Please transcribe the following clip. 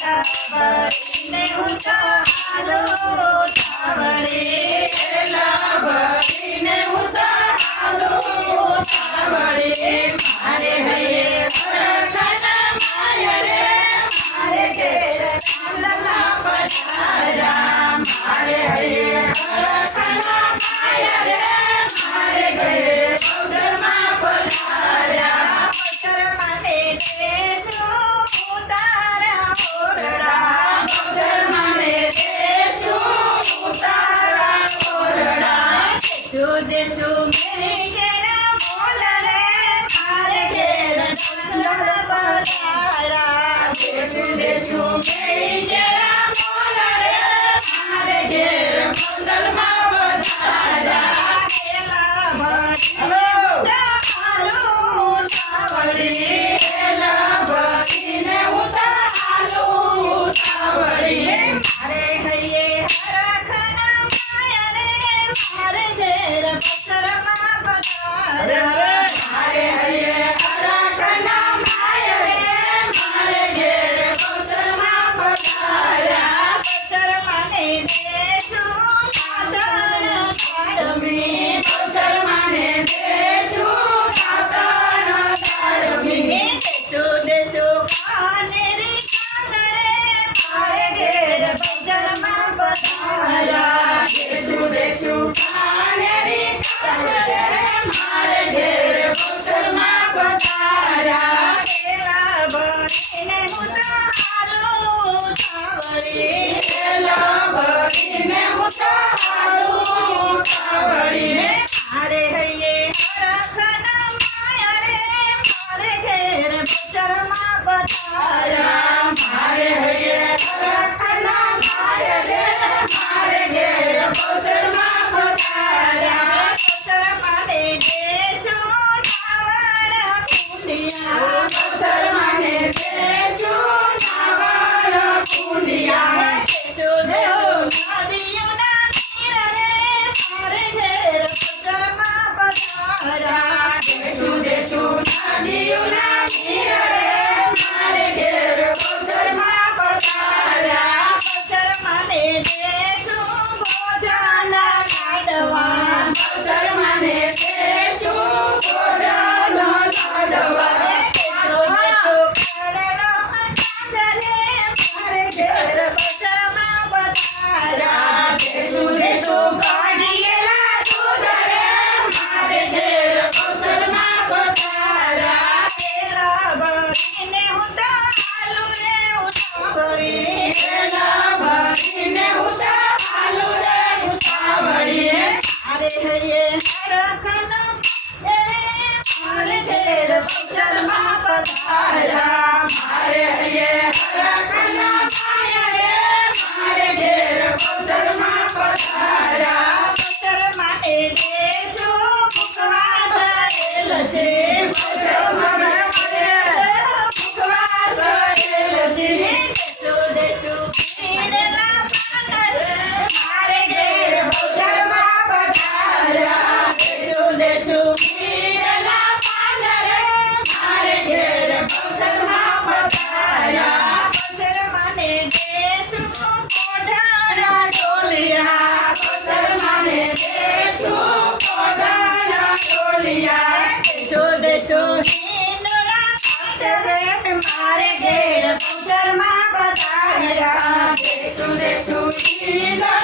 Bye. મારે ઘેર પથ્થરમાં પધાર્યા દેશું દેશું ઈલા